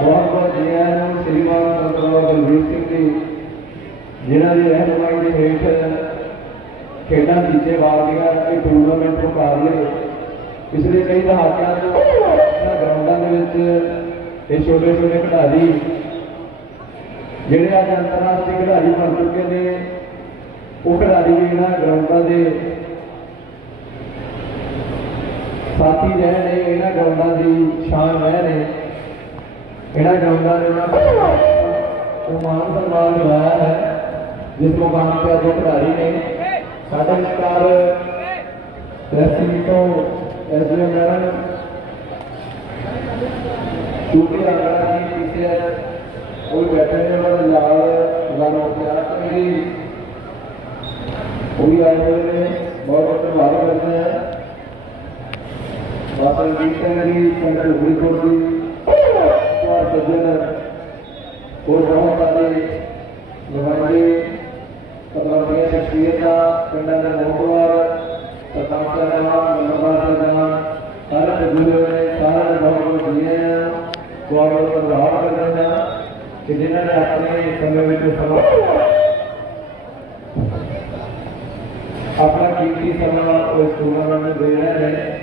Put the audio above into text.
ਬਹੁਤ ਬਹੁਤ ਜੀ ਆਇਆਂ ਨੂੰ ਸ੍ਰੀਮਾਨ ਸਰਦਾਰ ਬਲਵੀਰ ਸਿੰਘ ਜੀ, ਜਿਨ੍ਹਾਂ ਦੀ ਰਹਿਨੁਮਾਈ ਦੇ ਹੇਠ ਖੇਡਾਂ ਜੀਤੇ ਵਾਲੀਆਂ ਇਹ ਟੂਰਨਾਮੈਂਟ ਮੁਕਾਬਲੇ ਪਿਛਲੇ ਕਈ ਦਹਾਕਿਆਂ ਤੋਂ ਗਰਾਊਂਡਾਂ ਦੇ ਵਿੱਚ ਇਹ ਛੋਟੇ ਛੋਟੇ ਖਿਡਾਰੀ, ਜਿਹੜੇ ਅੱਜ ਅੰਤਰਰਾਸ਼ਟਰੀ ਖਿਡਾਰੀ ਬਣ ਚੁੱਕੇ ਨੇ, ਉਹ ਖਿਡਾਰੀ ਵੀ ਇਹਨਾਂ ਗਰਾਊਂਡਾਂ ਦੇ ਸਾਥੀ ਰਹੇ ਨੇ ਇਹਨਾਂ ਗਰਾਊਂਡਾਂ ਦੀ ਸ਼ਾਨ ਰਹੇ ਨੇ ਇਹਨਾਂ ਗਰਾਊਂਡਾਂ ਦੇ ਉਹਨਾਂ ਨੂੰ ਮਾਨ ਸਨਮਾਨ ਮਿਲਿਆ ਹੈ ਜਿਸ ਮੁਕਾਮ ਤੇ ਅੱਜ ਉਹ ਖਿਡਾਰੀ ਨੇ ਸਾਡੇ ਵਿਚਕਾਰ ਰੈਸਲਿੰਗ ਤੋਂ ਐਸਡੀਐਮ ਮੈਡਮ ਚੂਕੇ ਰਾਣਾ ਜੀ ਪਿੱਛੇ ਉਹ ਬੈਠੇ ਨੇ ਉਹਨਾਂ ਦਾ ਲਾਲ ਲਾਲ ਪਿਆਰ ਕਮੇਟੀ ਉਹ ਵੀ ਆਏ ਹੋਏ ਨੇ ਬਹੁਤ ਬਹੁਤ ਧੰਨਵਾਦ ਕਰਦੇ ਹਾਂ ਬਾਬਾ ਜੀ ਸਿੰਘ ਜੀ ਪਿੰਡ ਹੁਰੀਪੁਰ ਦੀ सज्जन और बहुत सारे नुमाइंदे पदाधिकारी शख्सियता पिंडा के मोहतवर सरपंच साहब मनोहर साहब सारे जुड़े हुए सारे बहुत बहुत दिए हैं और धन्यवाद कर देना कि जिन्होंने अपने समय में जो समा अपना कीमती समा उस टूर्नामेंट में दे रहे हैं